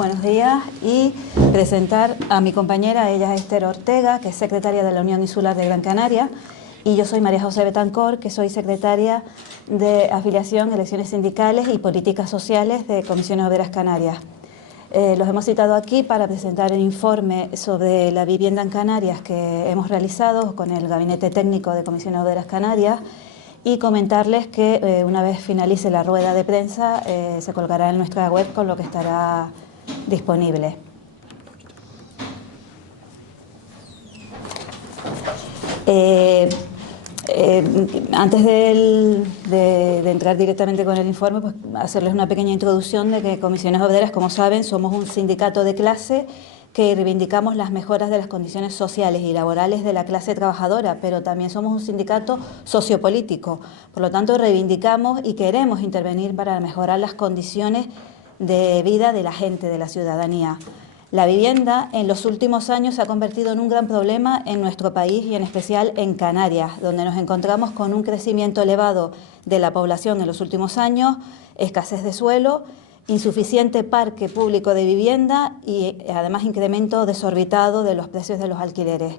buenos días y presentar a mi compañera. Ella es Esther Ortega, que es secretaria de la Unión Insular de Gran Canaria, y yo soy María José Betancor, que soy secretaria de Afiliación, Elecciones Sindicales y Políticas Sociales de Comisiones Obreras Canarias. Los hemos citado aquí para presentar el informe sobre la vivienda en Canarias que hemos realizado con el Gabinete Técnico de Comisiones Obreras Canarias, y comentarles que una vez finalice la rueda de prensa se colgará en nuestra web, con lo que estará disponible. Antes de entrar directamente con el informe, pues hacerles una pequeña introducción de que Comisiones Obreras, como saben, somos un sindicato de clase que reivindicamos las mejoras de las condiciones sociales y laborales de la clase trabajadora, pero también somos un sindicato sociopolítico. Por lo tanto, reivindicamos y queremos intervenir para mejorar las condiciones de vida de la gente, de la ciudadanía. La vivienda en los últimos años se ha convertido en un gran problema en nuestro país y en especial en Canarias, donde nos encontramos con un crecimiento elevado de la población en los últimos años, escasez de suelo, insuficiente parque público de vivienda y además incremento desorbitado de los precios de los alquileres.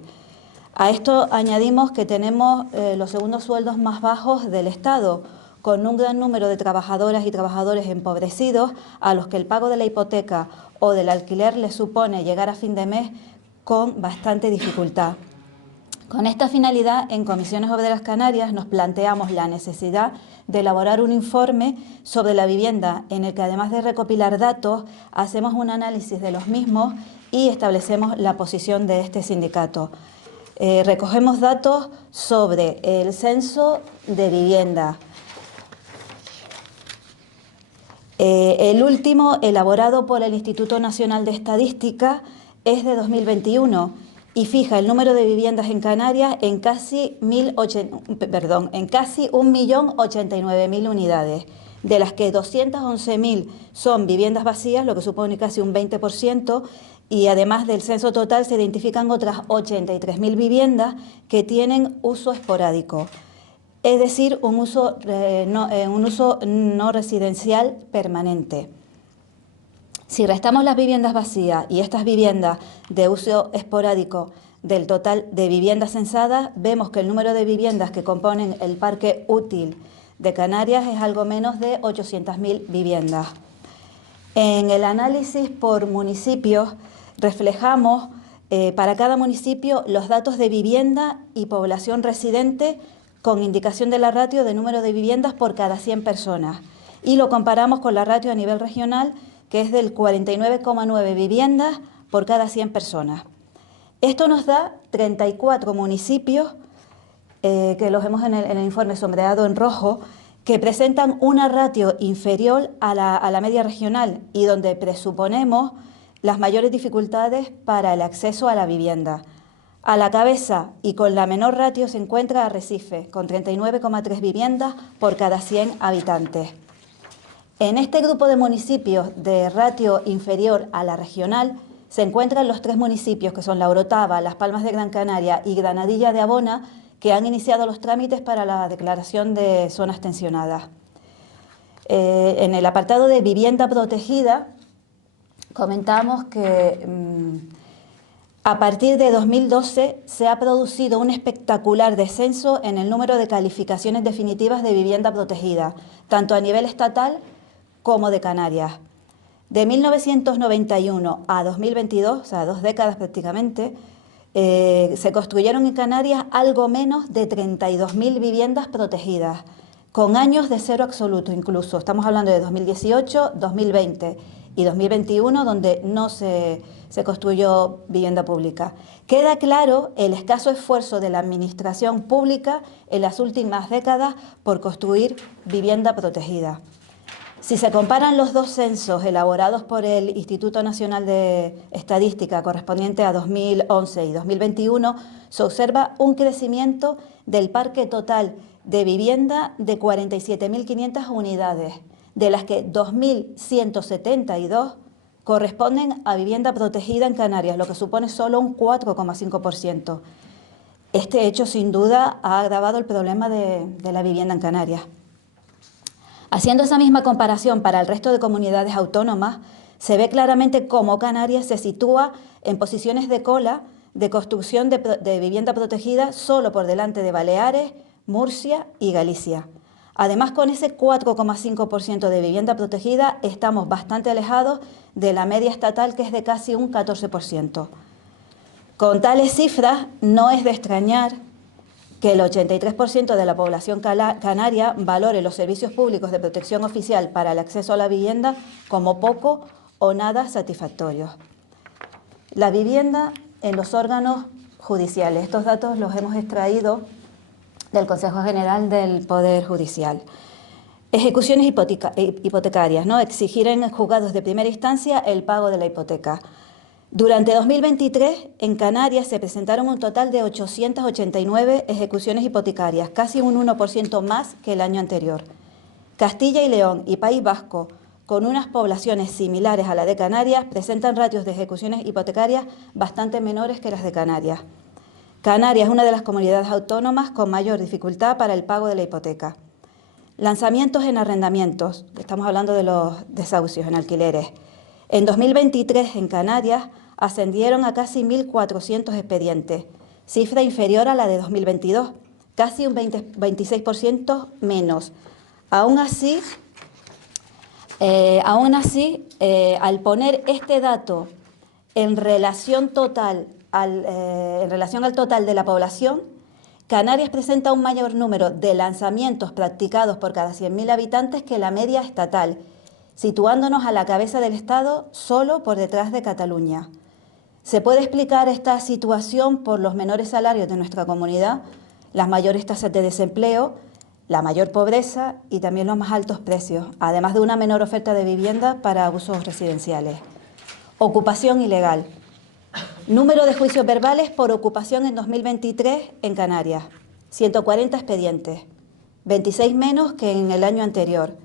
A esto añadimos que tenemos los segundos sueldos más bajos del Estado, con un gran número de trabajadoras y trabajadores empobrecidos a los que el pago de la hipoteca o del alquiler les supone llegar a fin de mes con bastante dificultad. Con esta finalidad, en Comisiones Obreras Canarias nos planteamos la necesidad de elaborar un informe sobre la vivienda, en el que además de recopilar datos, hacemos un análisis de los mismos y establecemos la posición de este sindicato. Recogemos datos sobre el censo de vivienda. El último, elaborado por el Instituto Nacional de Estadística, es de 2021 y fija el número de viviendas en Canarias en casi 1.089.000 unidades, de las que 211.000 son viviendas vacías, lo que supone casi un 20%, y además del censo total se identifican otras 83.000 viviendas que tienen uso esporádico, es decir, un uso no residencial permanente. Si restamos las viviendas vacías y estas viviendas de uso esporádico del total de viviendas censadas, vemos que el número de viviendas que componen el parque útil de Canarias es algo menos de 800.000 viviendas. En el análisis por municipios reflejamos para cada municipio los datos de vivienda y población residente con indicación de la ratio de número de viviendas por cada 100 personas, y lo comparamos con la ratio a nivel regional, que es del 49,9 viviendas por cada 100 personas. Esto nos da 34 municipios, que los vemos en el informe sombreado en rojo, que presentan una ratio inferior a la media regional y donde presuponemos las mayores dificultades para el acceso a la vivienda. A la cabeza y con la menor ratio se encuentra Arrecife, con 39,3 viviendas por cada 100 habitantes. En este grupo de municipios de ratio inferior a la regional se encuentran los tres municipios que son La Orotava, Las Palmas de Gran Canaria y Granadilla de Abona, que han iniciado los trámites para la declaración de zonas tensionadas. En el apartado de vivienda protegida comentamos que a partir de 2012 se ha producido un espectacular descenso en el número de calificaciones definitivas de vivienda protegida, tanto a nivel estatal como de Canarias. De 1991 a 2022, o sea, 2 décadas prácticamente, se construyeron en Canarias algo menos de 32.000 viviendas protegidas, con años de cero absoluto incluso. Estamos hablando de 2018, 2020 y 2021, donde no se construyó vivienda pública. Queda claro el escaso esfuerzo de la administración pública en las últimas décadas por construir vivienda protegida. Si se comparan los dos censos elaborados por el Instituto Nacional de Estadística correspondiente a 2011 y 2021, se observa un crecimiento del parque total de vivienda de 47.500 unidades, de las que 2.172 corresponden a vivienda protegida en Canarias, lo que supone solo un 4,5%. Este hecho, sin duda, ha agravado el problema de la vivienda en Canarias. Haciendo esa misma comparación para el resto de comunidades autónomas, Se ve claramente cómo Canarias se sitúa en posiciones de cola de construcción de vivienda protegida solo por delante de Baleares, Murcia y Galicia. Además, con ese 4,5% de vivienda protegida, estamos bastante alejados de la media estatal, que es de casi un 14%. Con tales cifras, no es de extrañar que el 83% de la población canaria valore los servicios públicos de protección oficial para el acceso a la vivienda como poco o nada satisfactorios. La vivienda en los órganos judiciales. Estos datos los hemos extraído del Consejo General del Poder Judicial. Ejecuciones hipotecarias, ¿no? Exigir en juzgados de primera instancia el pago de la hipoteca. Durante 2023, en Canarias se presentaron un total de 889 ejecuciones hipotecarias, casi un 1% más que el año anterior. Castilla y León y País Vasco, con unas poblaciones similares a la de Canarias, presentan ratios de ejecuciones hipotecarias bastante menores que las de Canarias. Canarias es una de las comunidades autónomas con mayor dificultad para el pago de la hipoteca. Lanzamientos en arrendamientos, estamos hablando de los desahucios en alquileres. En 2023, en Canarias, ascendieron a casi 1.400 expedientes, cifra inferior a la de 2022, casi un 26% menos. Aún así, al poner este dato en relación al total de la población, Canarias presenta un mayor número de lanzamientos practicados por cada 100.000 habitantes que la media estatal, situándonos a la cabeza del Estado solo por detrás de Cataluña. Se puede explicar esta situación por los menores salarios de nuestra comunidad, las mayores tasas de desempleo, la mayor pobreza y también los más altos precios, además de una menor oferta de vivienda para usos residenciales. Ocupación ilegal. Número de juicios verbales por ocupación en 2023 en Canarias, 140 expedientes, 26 menos que en el año anterior.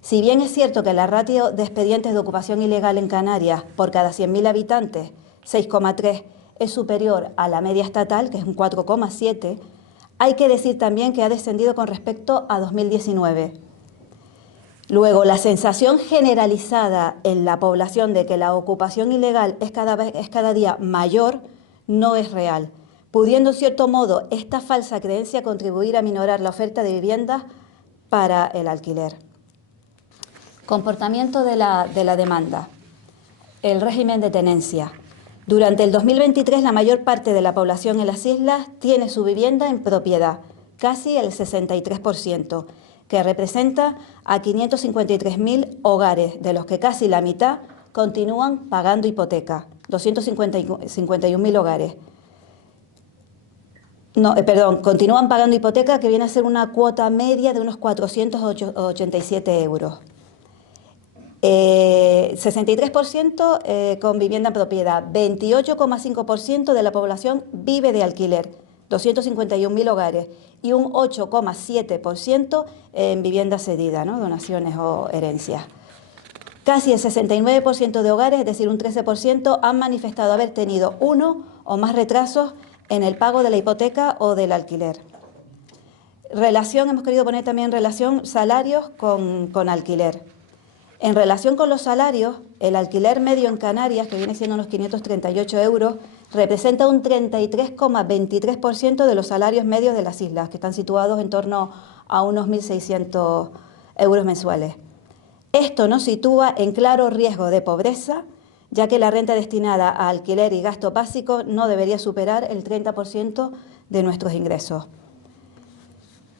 Si bien es cierto que la ratio de expedientes de ocupación ilegal en Canarias por cada 100.000 habitantes, 6,3, es superior a la media estatal, que es un 4,7, hay que decir también que ha descendido con respecto a 2019. Luego, la sensación generalizada en la población de que la ocupación ilegal es cada día mayor no es real, pudiendo en cierto modo esta falsa creencia contribuir a minorar la oferta de viviendas para el alquiler. Comportamiento de la demanda. El régimen de tenencia. Durante el 2023, la mayor parte de la población en las islas tiene su vivienda en propiedad, casi el 63%, que representa a 553.000 hogares, de los que casi la mitad continúan pagando hipoteca, 251.000 hogares. Continúan pagando hipoteca, que viene a ser una cuota media de unos 487 euros. 63% con vivienda en propiedad, 28,5% de la población vive de alquiler, 251.000 hogares, y un 8,7% en vivienda cedida, ¿no? Donaciones o herencias. Casi el 69% de hogares, es decir, un 13%, han manifestado haber tenido uno o más retrasos en el pago de la hipoteca o del alquiler. Hemos querido poner también relación salarios con alquiler. En relación con los salarios, el alquiler medio en Canarias, que viene siendo unos 538 euros, representa un 33,23% de los salarios medios de las islas, que están situados en torno a unos 1.600 euros mensuales. Esto nos sitúa en claro riesgo de pobreza, ya que la renta destinada a alquiler y gasto básico no debería superar el 30% de nuestros ingresos.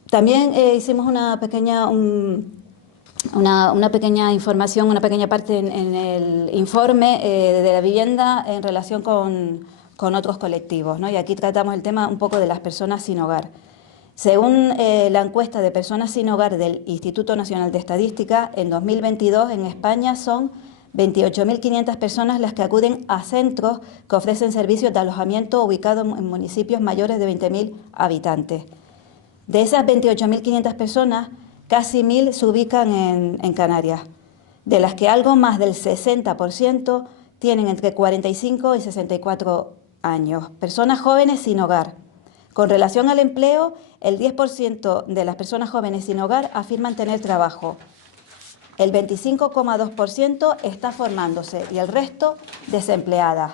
También hicimos una pequeña información, una pequeña parte en el informe de la vivienda en relación con otros colectivos, ¿no? Y aquí tratamos el tema un poco de las personas sin hogar. Según la encuesta de personas sin hogar del Instituto Nacional de Estadística, en 2022 en España son 28.500 personas las que acuden a centros que ofrecen servicios de alojamiento ubicados en municipios mayores de 20.000 habitantes. De esas 28.500 personas, casi 1.000 se ubican en Canarias, de las que algo más del 60% tienen entre 45 y 64 años, personas jóvenes sin hogar. Con relación al empleo, el 10% de las personas jóvenes sin hogar afirman tener trabajo. El 25,2% está formándose y el resto desempleadas.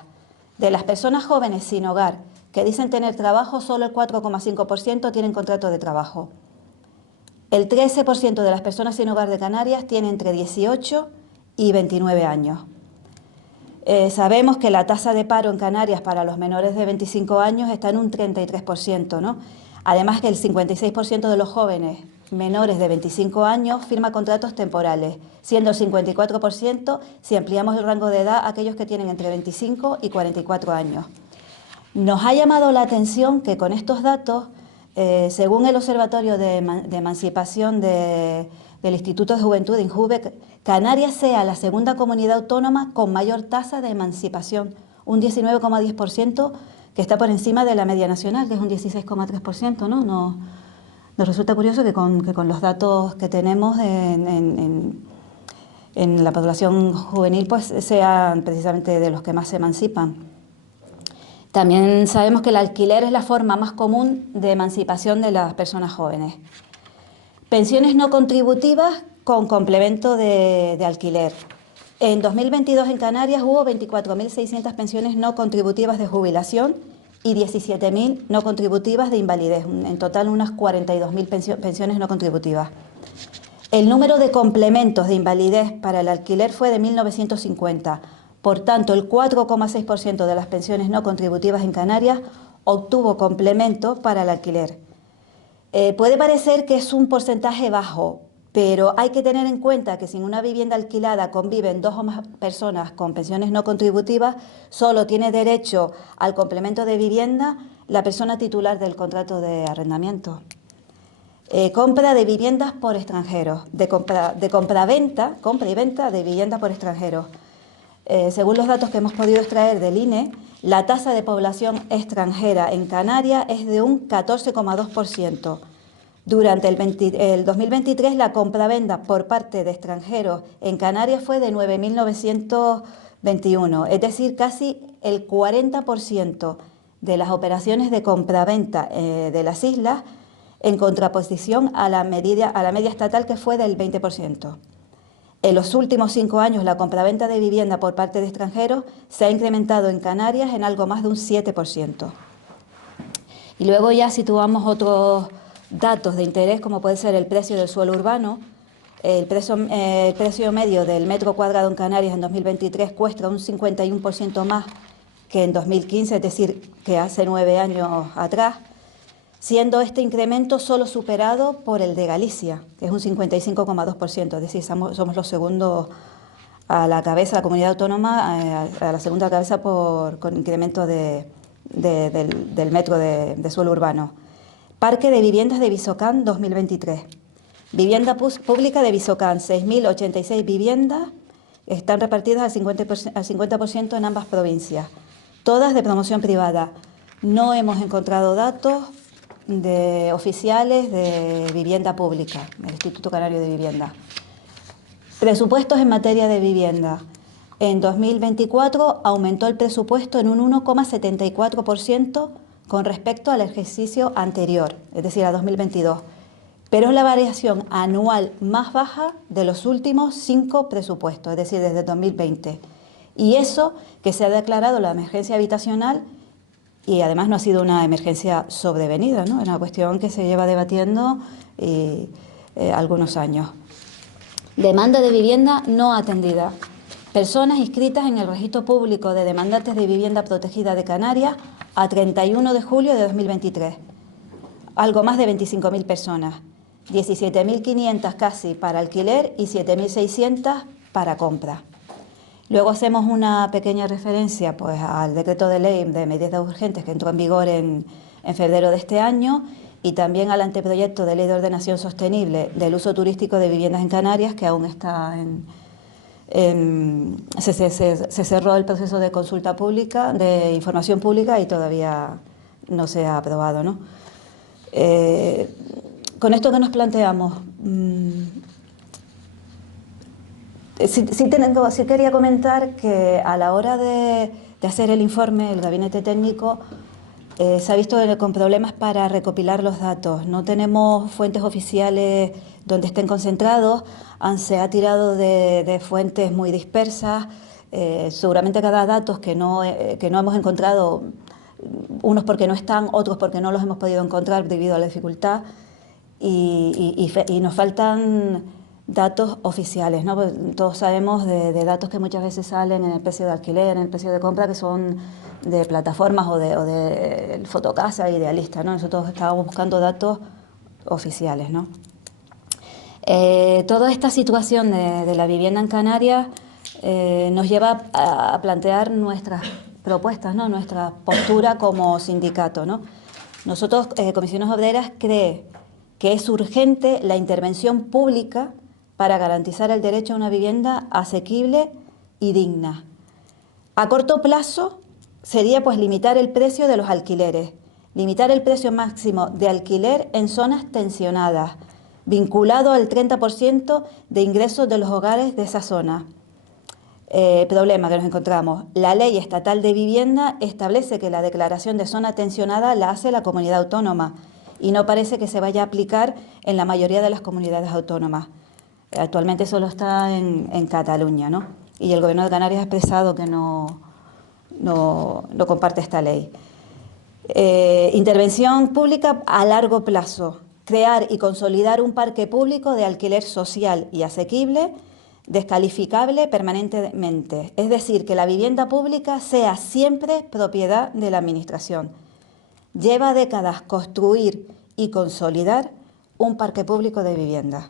De las personas jóvenes sin hogar que dicen tener trabajo, solo el 4,5% tienen contrato de trabajo. El 13% de las personas sin hogar de Canarias tiene entre 18 y 29 años. Sabemos que la tasa de paro en Canarias para los menores de 25 años está en un 33%, ¿no? Además que el 56% de los jóvenes menores de 25 años firma contratos temporales, siendo el 54% si ampliamos el rango de edad a aquellos que tienen entre 25 y 44 años. Nos ha llamado la atención que con estos datos, según el Observatorio de Emancipación del Instituto de Juventud, INJUVE, Canarias sea la segunda comunidad autónoma con mayor tasa de emancipación, un 19,10%, que está por encima de la media nacional, que es un 16,3%, ¿no? Nos resulta curioso que con los datos que tenemos en la población juvenil, pues sean precisamente de los que más se emancipan. También sabemos que el alquiler es la forma más común de emancipación de las personas jóvenes. Pensiones no contributivas con complemento de alquiler. En 2022 en Canarias hubo 24.600 pensiones no contributivas de jubilación y 17.000 no contributivas de invalidez, en total unas 42.000 pensiones no contributivas. El número de complementos de invalidez para el alquiler fue de 1.950. Por tanto, el 4,6% de las pensiones no contributivas en Canarias obtuvo complemento para el alquiler. Puede parecer que es un porcentaje bajo, pero hay que tener en cuenta que si en una vivienda alquilada conviven 2 o más personas con pensiones no contributivas, solo tiene derecho al complemento de vivienda la persona titular del contrato de arrendamiento. Compra de viviendas por extranjeros, compra y venta de viviendas por extranjeros. Según los datos que hemos podido extraer del INE, la tasa de población extranjera en Canarias es de un 14,2%. Durante el 2023, la compraventa por parte de extranjeros en Canarias fue de 9.921, es decir, casi el 40% de las operaciones de compraventa de las islas, en contraposición a la media estatal, que fue del 20%. En los últimos 5 años, la compraventa de vivienda por parte de extranjeros se ha incrementado en Canarias en algo más de un 7%. Y luego ya situamos otros datos de interés, como puede ser el precio del suelo urbano. El precio medio del metro cuadrado en Canarias en 2023 cuesta un 51% más que en 2015, es decir, que hace 9 años atrás, siendo este incremento solo superado por el de Galicia, que es un 55,2%, es decir, somos los segundos a la cabeza, la comunidad autónoma, a la segunda cabeza con incremento del metro de suelo urbano. Parque de viviendas de Visocán 2023. Vivienda pública de Visocán, 6.086 viviendas, están repartidas al 50% en ambas provincias, todas de promoción privada. No hemos encontrado datos oficiales de vivienda pública, el Instituto Canario de Vivienda. Presupuestos en materia de vivienda. En 2024 aumentó el presupuesto en un 1,74% con respecto al ejercicio anterior, es decir, a 2022. Pero es la variación anual más baja de los últimos 5 presupuestos, es decir, desde 2020. Y eso que se ha declarado la emergencia habitacional, y además no ha sido una emergencia sobrevenida, ¿no? Es una cuestión que se lleva debatiendo algunos años. Demanda de vivienda no atendida. Personas inscritas en el registro público de demandantes de vivienda protegida de Canarias a 31 de julio de 2023. Algo más de 25.000 personas. 17.500 casi para alquiler y 7.600 para compra. Luego hacemos una pequeña referencia pues, al decreto de ley de medidas urgentes que entró en vigor en febrero de este año y también al anteproyecto de ley de ordenación sostenible del uso turístico de viviendas en Canarias, que aún está se cerró el proceso de consulta pública, de información pública, y todavía no se ha aprobado, ¿no? Con esto que nos planteamos, sí quería comentar que a la hora de hacer el informe, el gabinete técnico Se ha visto con problemas para recopilar los datos. No tenemos fuentes oficiales donde estén concentrados. Se ha tirado de fuentes muy dispersas. Seguramente cada datos que no hemos encontrado, unos porque no están, otros porque no los hemos podido encontrar debido a la dificultad. Y nos faltan datos oficiales, ¿no? Pues todos sabemos de datos que muchas veces salen en el precio de alquiler, en el precio de compra, que son de plataformas o de Fotocasa, Idealista, ¿no? Nosotros estábamos buscando datos oficiales, ¿no? Toda esta situación de la vivienda en Canarias nos lleva a plantear nuestras propuestas, ¿no? Nuestra postura como sindicato, ¿no? Nosotros, Comisiones Obreras, cree que es urgente la intervención pública para garantizar el derecho a una vivienda asequible y digna. A corto plazo sería pues limitar el precio de los alquileres, limitar el precio máximo de alquiler en zonas tensionadas, vinculado al 30% de ingresos de los hogares de esa zona. Problema que nos encontramos. La Ley Estatal de Vivienda establece que la declaración de zona tensionada la hace la comunidad autónoma y no parece que se vaya a aplicar en la mayoría de las comunidades autónomas. Actualmente solo está en Cataluña, ¿no? Y el Gobierno de Canarias ha expresado que no comparte esta ley. Intervención pública a largo plazo. Crear y consolidar un parque público de alquiler social y asequible, descalificable permanentemente. Es decir, que la vivienda pública sea siempre propiedad de la Administración. Lleva décadas construir y consolidar un parque público de vivienda.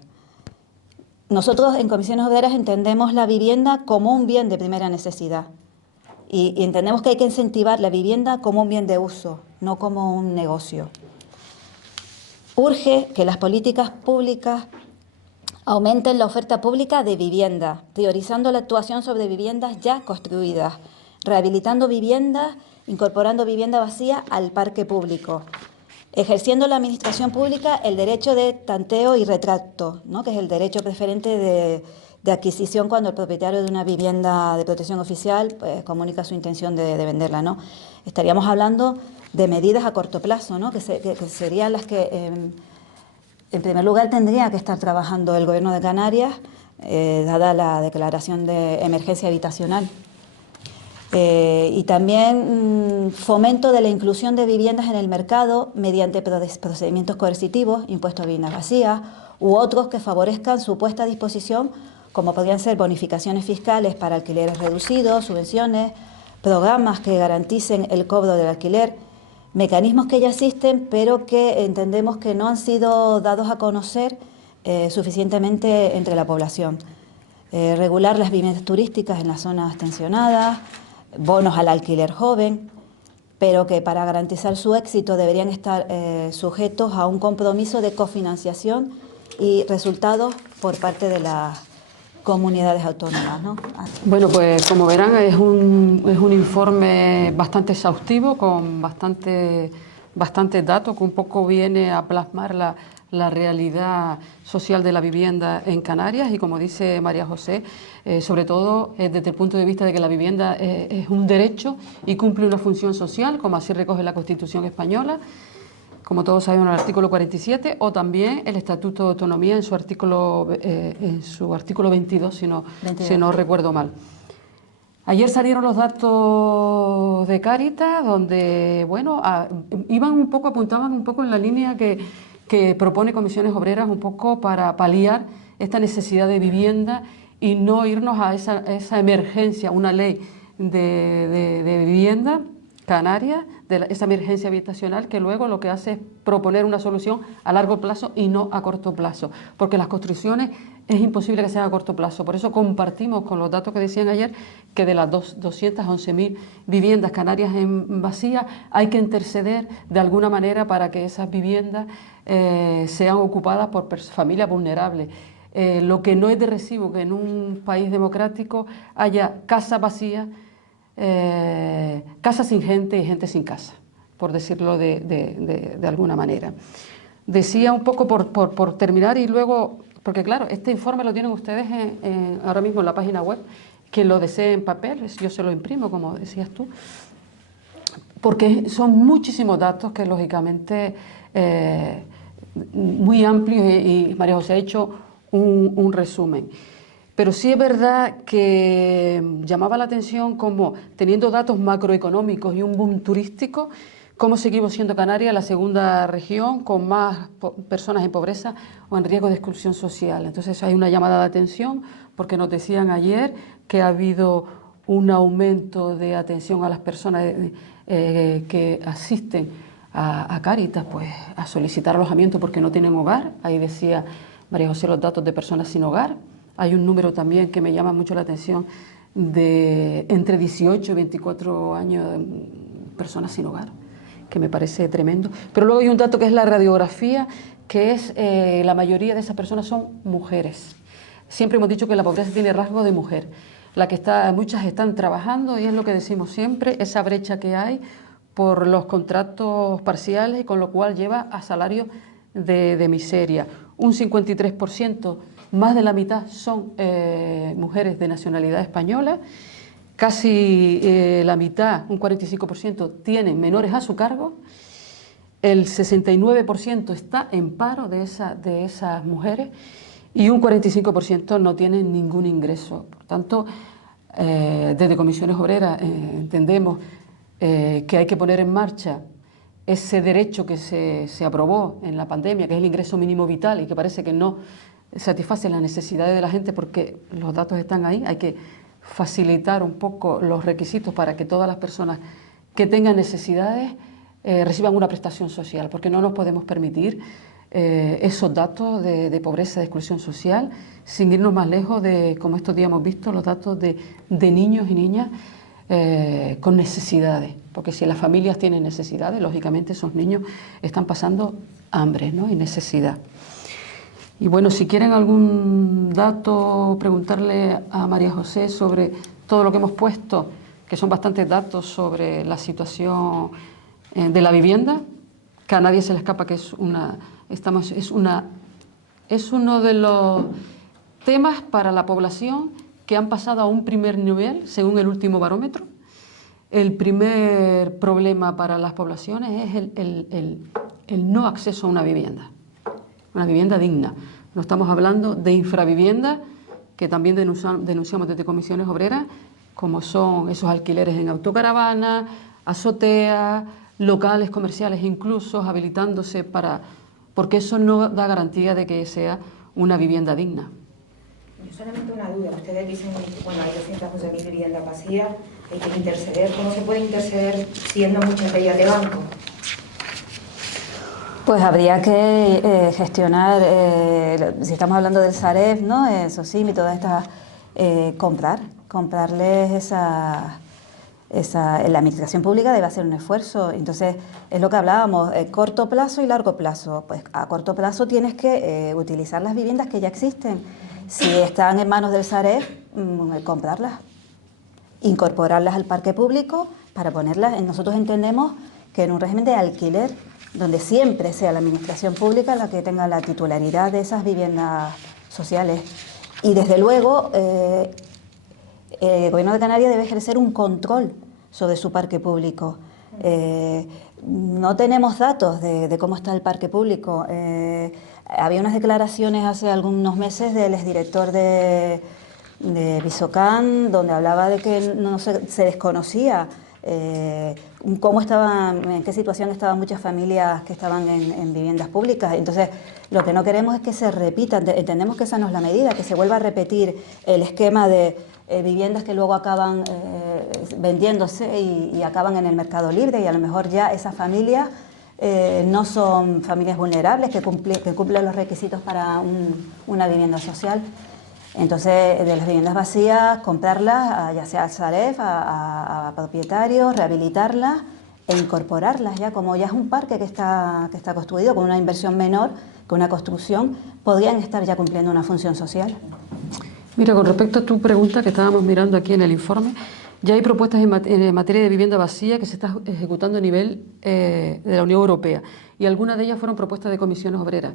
Nosotros en Comisiones Obreras entendemos la vivienda como un bien de primera necesidad y entendemos que hay que incentivar la vivienda como un bien de uso, no como un negocio. Urge que las políticas públicas aumenten la oferta pública de vivienda, priorizando la actuación sobre viviendas ya construidas, rehabilitando viviendas, incorporando vivienda vacía al parque público, ejerciendo la administración pública el derecho de tanteo y retracto, ¿no? Que es el derecho preferente de adquisición cuando el propietario de una vivienda de protección oficial pues, comunica su intención de venderla, ¿no? Estaríamos hablando de medidas a corto plazo, ¿no? que serían las que, en primer lugar, tendría que estar trabajando el Gobierno de Canarias, dada la declaración de emergencia habitacional. Y también fomento de la inclusión de viviendas en el mercado mediante procedimientos coercitivos, impuestos a viviendas vacías u otros que favorezcan su puesta a disposición, como podrían ser bonificaciones fiscales para alquileres reducidos, subvenciones, programas que garanticen el cobro del alquiler, mecanismos que ya existen pero que entendemos que no han sido dados a conocer suficientemente entre la población. Regular las viviendas turísticas en las zonas tensionadas, bonos al alquiler joven, pero que para garantizar su éxito deberían estar sujetos a un compromiso de cofinanciación y resultados por parte de las comunidades autónomas, ¿no? Bueno, pues como verán es un informe bastante exhaustivo, con bastantes datos, que un poco viene a plasmar la realidad social de la vivienda en Canarias y, como dice María José, sobre todo desde el punto de vista de que la vivienda es un derecho y cumple una función social, como así recoge la Constitución española, como todos sabemos, en el artículo 47, o también el Estatuto de Autonomía en su artículo 22, si no recuerdo mal. Ayer salieron los datos de Cáritas, donde, bueno, apuntaban un poco en la línea que propone Comisiones Obreras, un poco para paliar esta necesidad de vivienda y no irnos a esa emergencia, una ley de vivienda canaria, de esa emergencia habitacional, que luego lo que hace es proponer una solución a largo plazo y no a corto plazo, porque las construcciones es imposible que sean a corto plazo. Por eso compartimos con los datos que decían ayer que de las 211.000 viviendas canarias en vacías hay que interceder de alguna manera para que esas viviendas sean ocupadas por familias vulnerables. Lo que no es de recibo que en un país democrático haya casas vacías, casa sin gente y gente sin casa, por decirlo de alguna manera. Decía un poco por terminar y luego, porque claro, este informe lo tienen ustedes ahora mismo en la página web, quien lo desee en papel, yo se lo imprimo, como decías tú. porque son muchísimos datos que lógicamente muy amplios y María José ha hecho un resumen. Pero sí es verdad que llamaba la atención como, teniendo datos macroeconómicos y un boom turístico, cómo seguimos siendo Canarias la segunda región con más personas en pobreza o en riesgo de exclusión social. Entonces hay una llamada de atención porque nos decían ayer que ha habido un aumento de atención a las personas que asisten a Cáritas, pues a solicitar alojamiento porque no tienen hogar. Ahí decía María José los datos de personas sin hogar. Hay un número también que me llama mucho la atención de entre 18 y 24 años de personas sin hogar, que me parece tremendo. Pero luego hay un dato que es la radiografía, que es la mayoría de esas personas son mujeres. Siempre hemos dicho que la pobreza tiene rasgo de mujer. Muchas están trabajando y es lo que decimos siempre, esa brecha que hay por los contratos parciales y con lo cual lleva a salarios de miseria. Un 53%, más de la mitad son mujeres de nacionalidad española, casi la mitad, un 45%, tienen menores a su cargo, el 69% está en paro de esas mujeres y un 45% no tienen ningún ingreso. Por tanto, desde Comisiones Obreras entendemos que hay que poner en marcha ese derecho que se aprobó en la pandemia, que es el ingreso mínimo vital y que parece que no satisface las necesidades de la gente porque los datos están ahí. Hay que facilitar un poco los requisitos para que todas las personas que tengan necesidades reciban una prestación social, porque no nos podemos permitir esos datos de pobreza, de exclusión social, sin irnos más lejos de, como estos días hemos visto, los datos de niños y niñas con necesidades, porque si las familias tienen necesidades, lógicamente esos niños están pasando hambre, ¿no? Y necesidad. Y bueno, si quieren algún dato, preguntarle a María José sobre todo lo que hemos puesto, que son bastantes datos sobre la situación de la vivienda, que a nadie se le escapa que es uno de los temas para la población que han pasado a un primer nivel, según el último barómetro. El primer problema para las poblaciones es el no acceso a una vivienda digna. No estamos hablando de infravivienda, que también denunciamos desde Comisiones Obreras, como son esos alquileres en autocaravana, azoteas, locales comerciales incluso, habilitándose porque eso no da garantía de que sea una vivienda digna. Yo solamente una duda. Ustedes dicen, bueno, hay 211.000 viviendas vacías, hay que interceder. ¿Cómo se puede interceder siendo muchas de ellas de banco? Pues habría que gestionar, si estamos hablando del Sareb, ¿no? SOCIM y todas estas, comprarles la administración pública debe hacer un esfuerzo. Entonces, es lo que hablábamos, corto plazo y largo plazo. Pues a corto plazo tienes que utilizar las viviendas que ya existen. Si están en manos del Sareb, comprarlas, incorporarlas al parque público para ponerlas. Nosotros entendemos que en un régimen de alquiler, donde siempre sea la administración pública la que tenga la titularidad de esas viviendas sociales. Y desde luego, el Gobierno de Canarias debe ejercer un control sobre su parque público. No tenemos datos de cómo está el parque público. Había unas declaraciones hace algunos meses del exdirector de Visocan, donde hablaba de que se desconocía en qué situación estaban muchas familias que estaban en viviendas públicas. Entonces, lo que no queremos es que se repita, entendemos que esa no es la medida, que se vuelva a repetir el esquema de viviendas que luego acaban vendiéndose y acaban en el mercado libre, y a lo mejor ya esas familias no son familias vulnerables que cumplen los requisitos para una vivienda social. Entonces, de las viviendas vacías, comprarlas, ya sea al Sareb, a propietarios, rehabilitarlas e incorporarlas ya, como ya es un parque que está construido con una inversión menor que una construcción, podrían estar ya cumpliendo una función social. Mira, con respecto a tu pregunta que estábamos mirando aquí en el informe, ya hay propuestas en materia de vivienda vacía que se está ejecutando a nivel de la Unión Europea, y algunas de ellas fueron propuestas de Comisiones Obreras.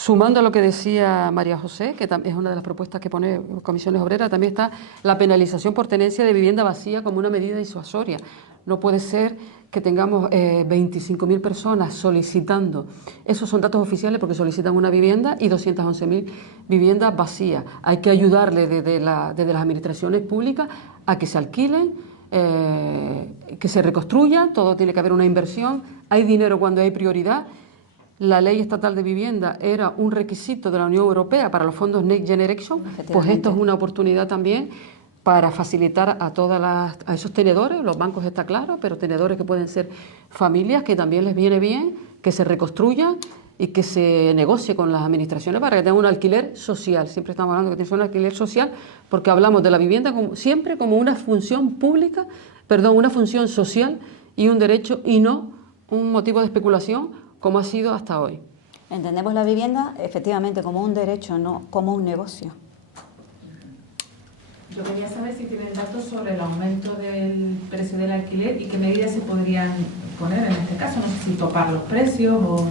Sumando a lo que decía María José, que es una de las propuestas que pone Comisiones Obreras, también está la penalización por tenencia de vivienda vacía como una medida disuasoria. No puede ser que tengamos 25.000 personas solicitando, esos son datos oficiales porque solicitan una vivienda, y 211.000 viviendas vacías. Hay que ayudarle desde las administraciones públicas a que se alquilen, que se reconstruyan, todo tiene que haber una inversión, hay dinero cuando hay prioridad. La ley estatal de vivienda era un requisito de la Unión Europea para los fondos Next Generation, pues esto es una oportunidad también para facilitar a esos tenedores, los bancos está claro, pero tenedores que pueden ser familias, que también les viene bien que se reconstruyan y que se negocie con las administraciones para que tengan un alquiler social. Siempre estamos hablando de que tiene un alquiler social porque hablamos de la vivienda siempre como una función pública, una función social y un derecho, y no un motivo de especulación como ha sido hasta hoy. Entendemos la vivienda efectivamente como un derecho, no como un negocio. Yo quería saber si tienen datos sobre el aumento del precio del alquiler y qué medidas se podrían poner en este caso. No sé si topar los precios o...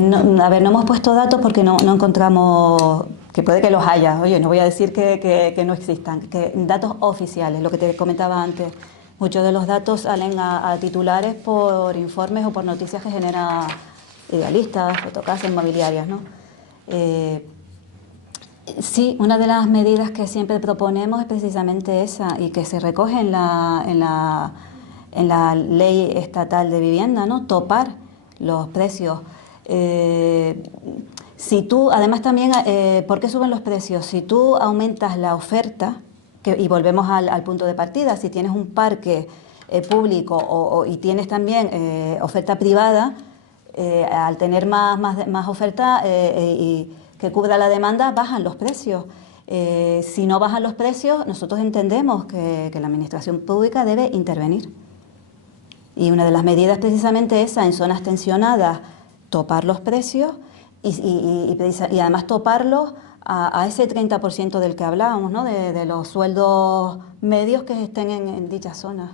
No hemos puesto datos porque no encontramos, que puede que los haya, oye, no voy a decir que no existan, que datos oficiales, lo que te comentaba antes. Muchos de los datos salen a titulares por informes o por noticias que genera Idealistas, Fotocasas, inmobiliarias, ¿no? Sí, una de las medidas que siempre proponemos es precisamente esa, y que se recoge en la ley estatal de vivienda, ¿no? Topar los precios. Si tú, además también, ¿por qué suben los precios? Si tú aumentas la oferta, y volvemos al punto de partida, si tienes un parque público y tienes también oferta privada, al tener más oferta y que cubra la demanda, bajan los precios. Si no bajan los precios, nosotros entendemos que la administración pública debe intervenir. Y una de las medidas precisamente esa, en zonas tensionadas, topar los precios y además toparlos a ese 30% del que hablábamos, ¿no? De los sueldos medios que estén en dichas zonas.